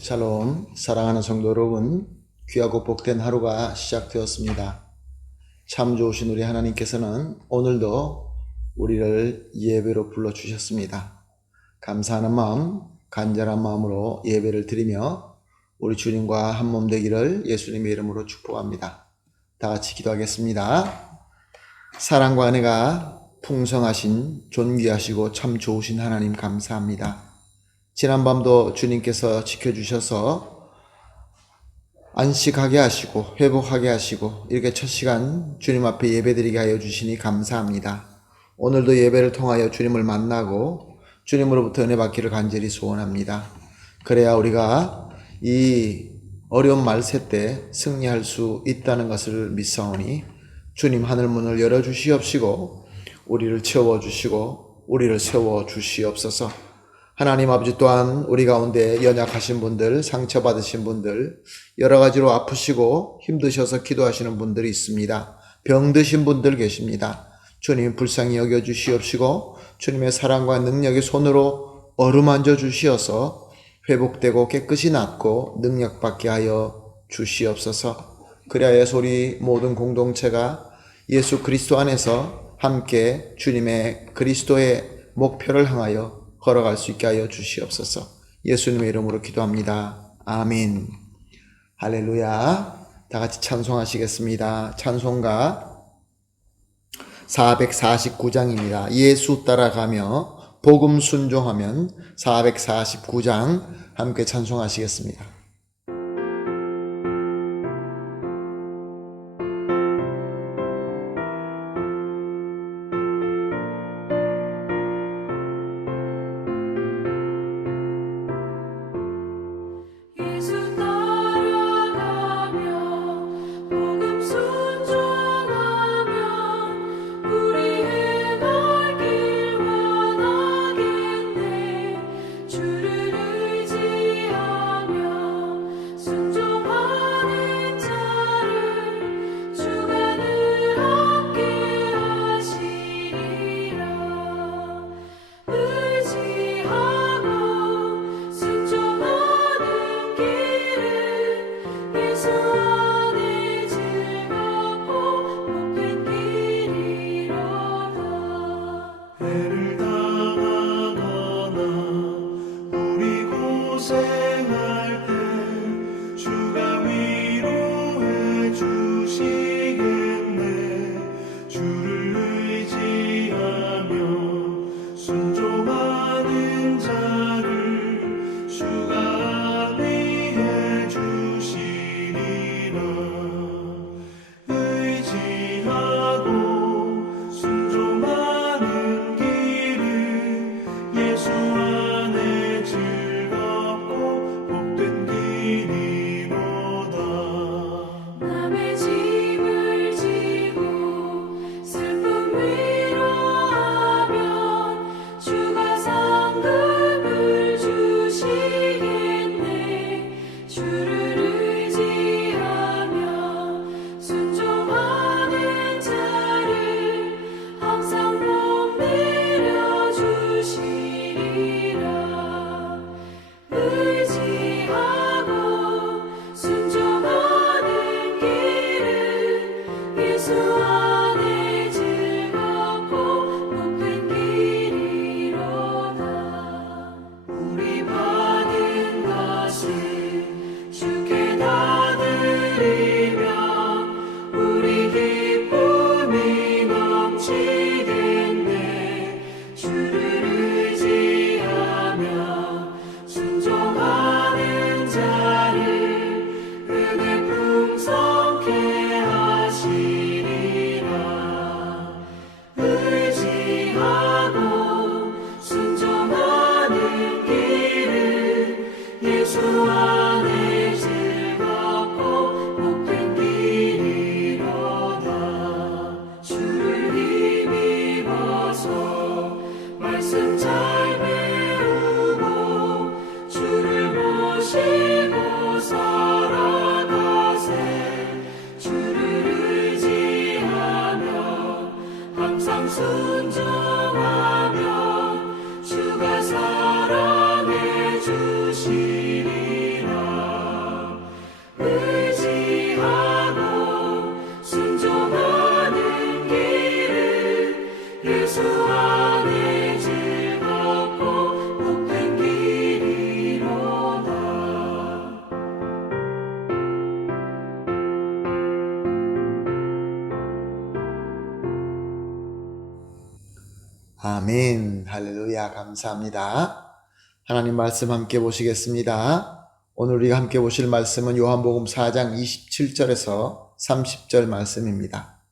샬롬, 사랑하는 성도 여러분, 귀하고 복된 하루가 시작되었습니다. 참 좋으신 우리 하나님께서는 오늘도 우리를 예배로 불러주셨습니다. 감사하는 마음, 간절한 마음으로 예배를 드리며 우리 주님과 한 몸 되기를 예수님의 이름으로 축복합니다. 다 같이 기도하겠습니다. 사랑과 은혜가 풍성하신 존귀하시고 참 좋으신 하나님 감사합니다. 지난밤도 주님께서 지켜주셔서 안식하게 하시고 회복하게 하시고 이렇게 첫 시간 주님 앞에 예배드리게 하여 주시니 감사합니다. 오늘도 예배를 통하여 주님을 만나고 주님으로부터 은혜 받기를 간절히 소원합니다. 그래야 우리가 이 어려운 말세 때 승리할 수 있다는 것을 믿사오니 주님 하늘문을 열어주시옵시고 우리를 채워주시고 우리를 세워주시옵소서. 하나님 아버지 또한 우리 가운데 연약하신 분들, 상처받으신 분들, 여러 가지로 아프시고 힘드셔서 기도하시는 분들이 있습니다. 병드신 분들 계십니다. 주님 불쌍히 여겨주시옵시고 주님의 사랑과 능력의 손으로 어루만져 주시어서 회복되고 깨끗이 낫고 능력받게 하여 주시옵소서. 그리하여서 우리 모든 공동체가 예수 그리스도 안에서 함께 주님의 그리스도의 목표를 향하여 걸어갈 수 있게 하여 주시옵소서. 예수님의 이름으로 기도합니다. 아멘. 할렐루야. 다 같이 찬송하시겠습니다. 찬송가 449장입니다. 예수 따라가며 복음 순종하면 449장 함께 찬송하시겠습니다. 순종하면 주가 사랑해 주시리라. 아멘. 할렐루야. 감사합니다. 하나님 말씀 함께 보시겠습니다. 오늘 우리가 함께 보실 말씀은 요한복음 4장 27절에서 30절 말씀입니다.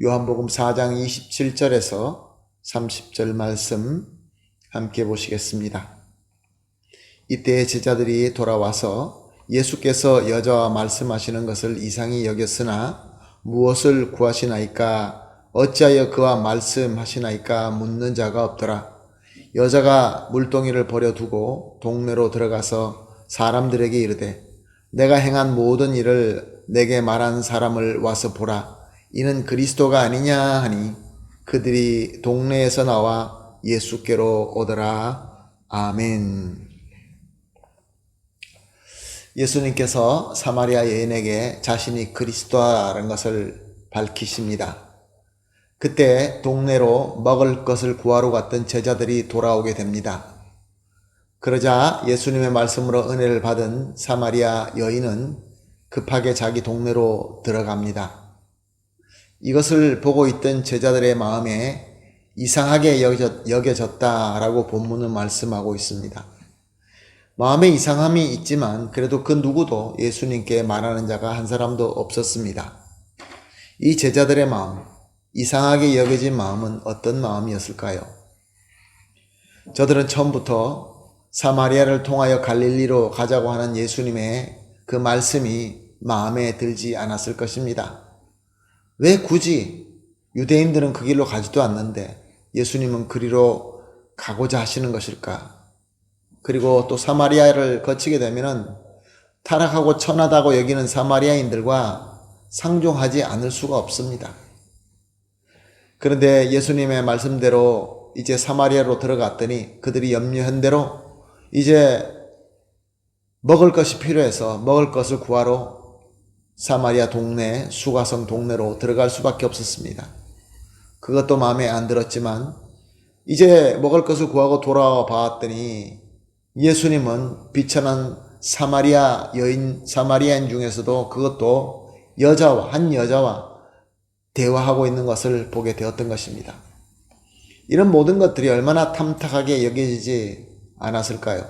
요한복음 4장 27절에서 30절 말씀 함께 보시겠습니다. 이때 제자들이 돌아와서 예수께서 여자와 말씀하시는 것을 이상히 여겼으나 무엇을 구하시나이까 어찌하여 그와 말씀하시나이까 묻는 자가 없더라. 여자가 물동이를 버려두고 동네로 들어가서 사람들에게 이르되 내가 행한 모든 일을 내게 말한 사람을 와서 보라. 이는 그리스도가 아니냐 하니 그들이 동네에서 나와 예수께로 오더라. 아멘. 예수님께서 사마리아 여인에게 자신이 그리스도라는 것을 밝히십니다. 그때 동네로 먹을 것을 구하러 갔던 제자들이 돌아오게 됩니다. 그러자 예수님의 말씀으로 은혜를 받은 사마리아 여인은 급하게 자기 동네로 들어갑니다. 이것을 보고 있던 제자들의 마음에 이상하게 여겨졌다라고 본문은 말씀하고 있습니다. 마음에 이상함이 있지만 그래도 그 누구도 예수님께 말하는 자가 한 사람도 없었습니다. 이 제자들의 마음, 이상하게 여겨진 마음은 어떤 마음이었을까요? 저들은 처음부터 사마리아를 통하여 갈릴리로 가자고 하는 예수님의 그 말씀이 마음에 들지 않았을 것입니다. 왜 굳이 유대인들은 그 길로 가지도 않는데 예수님은 그리로 가고자 하시는 것일까? 그리고 또 사마리아를 거치게 되면은 타락하고 천하다고 여기는 사마리아인들과 상종하지 않을 수가 없습니다. 그런데 예수님의 말씀대로 이제 사마리아로 들어갔더니 그들이 염려한 대로 이제 먹을 것이 필요해서 먹을 것을 구하러 사마리아 동네, 수가성 동네로 들어갈 수밖에 없었습니다. 그것도 마음에 안 들었지만 이제 먹을 것을 구하고 돌아와 봤더니 예수님은 비천한 사마리아인 중에서도 그것도 한 여자와 대화하고 있는 것을 보게 되었던 것입니다. 이런 모든 것들이 얼마나 탐탁하게 여겨지지 않았을까요?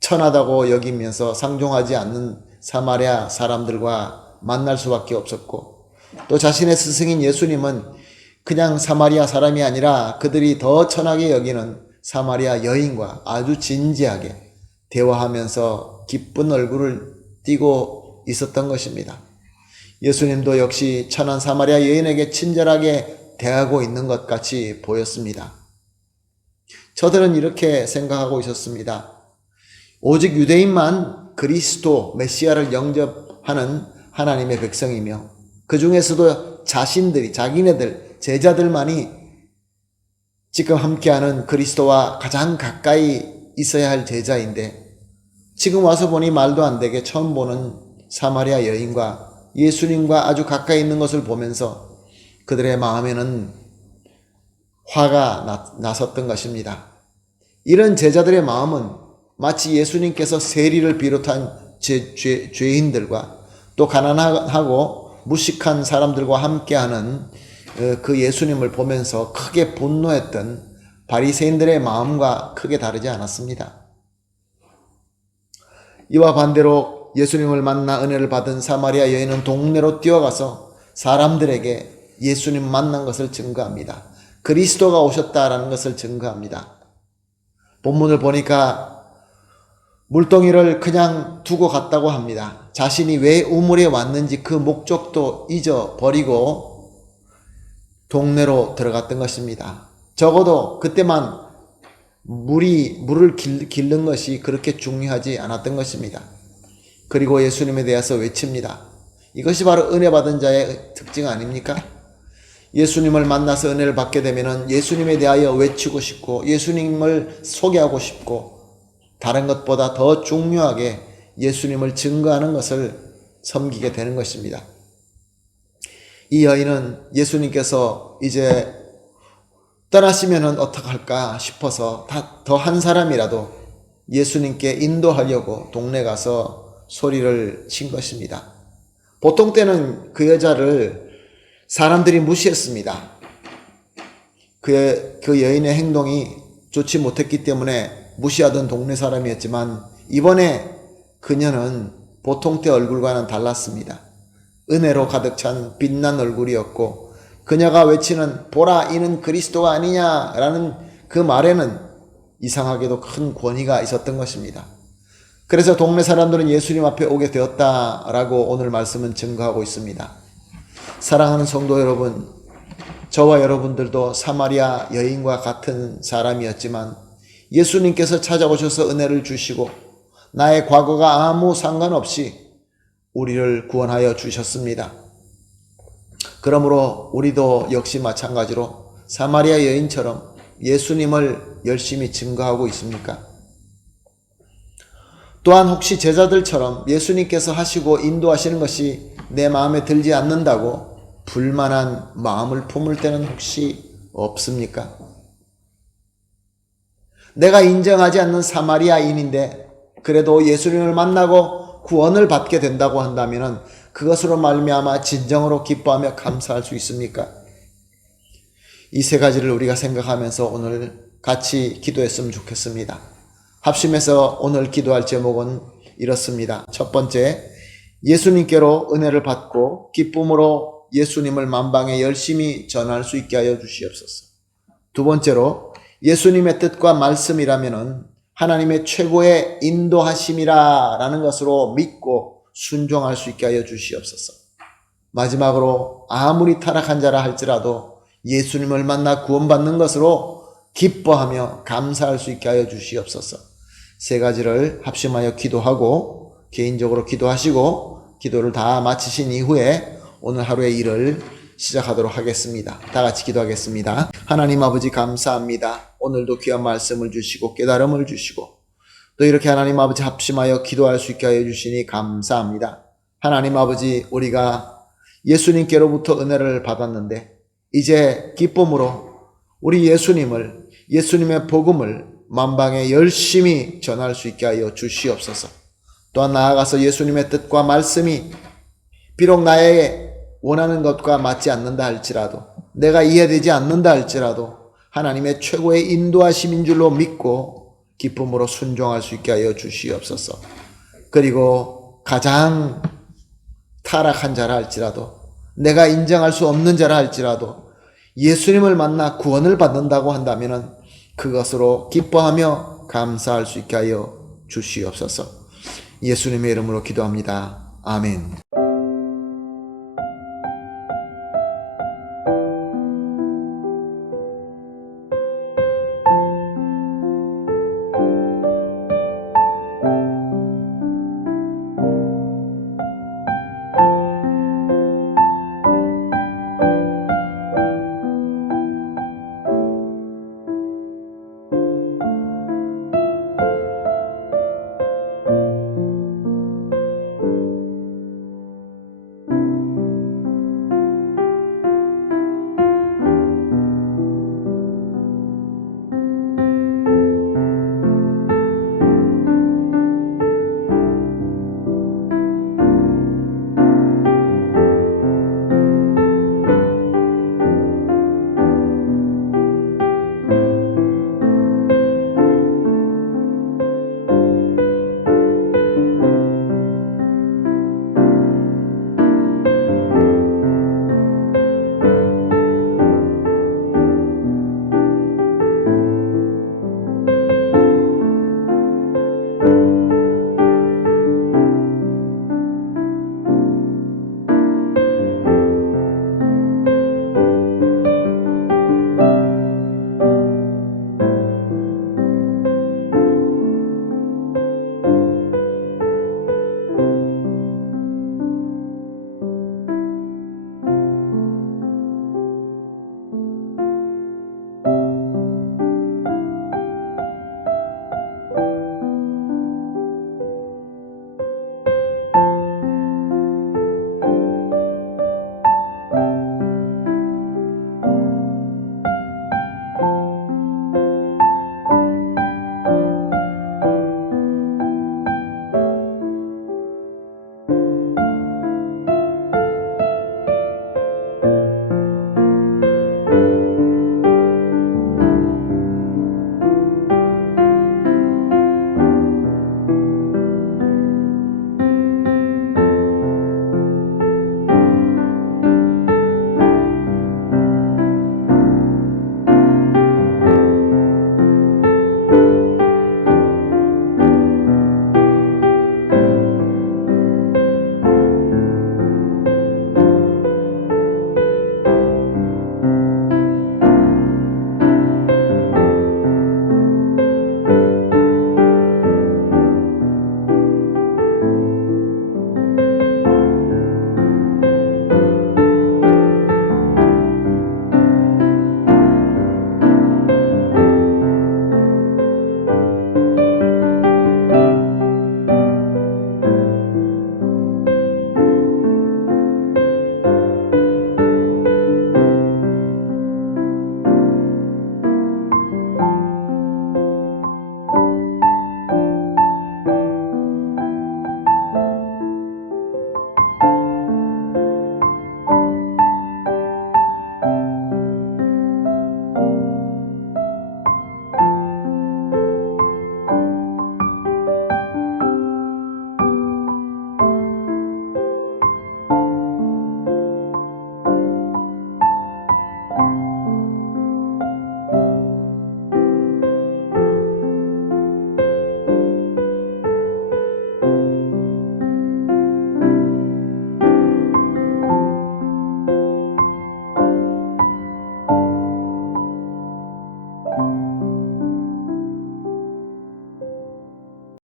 천하다고 여기면서 상종하지 않는 사마리아 사람들과 만날 수밖에 없었고 또 자신의 스승인 예수님은 그냥 사마리아 사람이 아니라 그들이 더 천하게 여기는 사마리아 여인과 아주 진지하게 대화하면서 기쁜 얼굴을 띠고 있었던 것입니다. 예수님도 역시 천한 사마리아 여인에게 친절하게 대하고 있는 것 같이 보였습니다. 저들은 이렇게 생각하고 있었습니다. 오직 유대인만 그리스도 메시아를 영접하는 하나님의 백성이며 그 중에서도 자기네들 제자들만이 지금 함께하는 그리스도와 가장 가까이 있어야 할 제자인데 지금 와서 보니 말도 안 되게 처음 보는 사마리아 여인과 예수님과 아주 가까이 있는 것을 보면서 그들의 마음에는 화가 났었던 것입니다. 이런 제자들의 마음은 마치 예수님께서 세리를 비롯한 죄인들과 또 가난하고 무식한 사람들과 함께하는 그 예수님을 보면서 크게 분노했던 바리새인들의 마음과 크게 다르지 않았습니다. 이와 반대로 예수님을 만나 은혜를 받은 사마리아 여인은 동네로 뛰어가서 사람들에게 예수님 만난 것을 증거합니다. 그리스도가 오셨다라는 것을 증거합니다. 본문을 보니까 물동이를 그냥 두고 갔다고 합니다. 자신이 왜 우물에 왔는지 그 목적도 잊어버리고 동네로 들어갔던 것입니다. 적어도 그때만 물을 길른 것이 그렇게 중요하지 않았던 것입니다. 그리고 예수님에 대해서 외칩니다. 이것이 바로 은혜 받은 자의 특징 아닙니까? 예수님을 만나서 은혜를 받게 되면 예수님에 대하여 외치고 싶고 예수님을 소개하고 싶고 다른 것보다 더 중요하게 예수님을 증거하는 것을 섬기게 되는 것입니다. 이 여인은 예수님께서 이제 떠나시면 어떡할까 싶어서 더 한 사람이라도 예수님께 인도하려고 동네 가서 소리를 친 것입니다. 보통 때는 그 여자를 사람들이 무시했습니다. 그 여인의 행동이 좋지 못했기 때문에 무시하던 동네 사람이었지만 이번에 그녀는 보통 때 얼굴과는 달랐습니다. 은혜로 가득 찬 빛난 얼굴이었고 그녀가 외치는 보라 이는 그리스도가 아니냐라는 그 말에는 이상하게도 큰 권위가 있었던 것입니다. 그래서 동네 사람들은 예수님 앞에 오게 되었다라고 오늘 말씀은 증거하고 있습니다. 사랑하는 성도 여러분, 저와 여러분들도 사마리아 여인과 같은 사람이었지만 예수님께서 찾아오셔서 은혜를 주시고 나의 과거가 아무 상관없이 우리를 구원하여 주셨습니다. 그러므로 우리도 역시 마찬가지로 사마리아 여인처럼 예수님을 열심히 증거하고 있습니까? 또한 혹시 제자들처럼 예수님께서 하시고 인도하시는 것이 내 마음에 들지 않는다고 불만한 마음을 품을 때는 혹시 없습니까? 내가 인정하지 않는 사마리아인인데 그래도 예수님을 만나고 구원을 받게 된다고 한다면 그것으로 말미암아 진정으로 기뻐하며 감사할 수 있습니까? 이 세 가지를 우리가 생각하면서 오늘 같이 기도했으면 좋겠습니다. 합심해서 오늘 기도할 제목은 이렇습니다. 첫 번째, 예수님께로 은혜를 받고 기쁨으로 예수님을 만방에 열심히 전할 수 있게 하여 주시옵소서. 두 번째로, 예수님의 뜻과 말씀이라면은 하나님의 최고의 인도하심이라 라는 것으로 믿고 순종할 수 있게 하여 주시옵소서. 마지막으로 아무리 타락한 자라 할지라도 예수님을 만나 구원받는 것으로 기뻐하며 감사할 수 있게 하여 주시옵소서. 세 가지를 합심하여 기도하고 개인적으로 기도하시고 기도를 다 마치신 이후에 오늘 하루의 일을 시작하도록 하겠습니다. 다 같이 기도하겠습니다. 하나님 아버지 감사합니다. 오늘도 귀한 말씀을 주시고 깨달음을 주시고 또 이렇게 하나님 아버지 합심하여 기도할 수 있게 하여 주시니 감사합니다. 하나님 아버지, 우리가 예수님께로부터 은혜를 받았는데 이제 기쁨으로 우리 예수님의 복음을 만방에 열심히 전할 수 있게 하여 주시옵소서. 또한 나아가서 예수님의 뜻과 말씀이 비록 나의 원하는 것과 맞지 않는다 할지라도, 내가 이해되지 않는다 할지라도 하나님의 최고의 인도하심인 줄로 믿고 기쁨으로 순종할 수 있게 하여 주시옵소서. 그리고 가장 타락한 자라 할지라도, 내가 인정할 수 없는 자라 할지라도 예수님을 만나 구원을 받는다고 한다면 그것으로 기뻐하며 감사할 수 있게 하여 주시옵소서. 예수님의 이름으로 기도합니다. 아멘.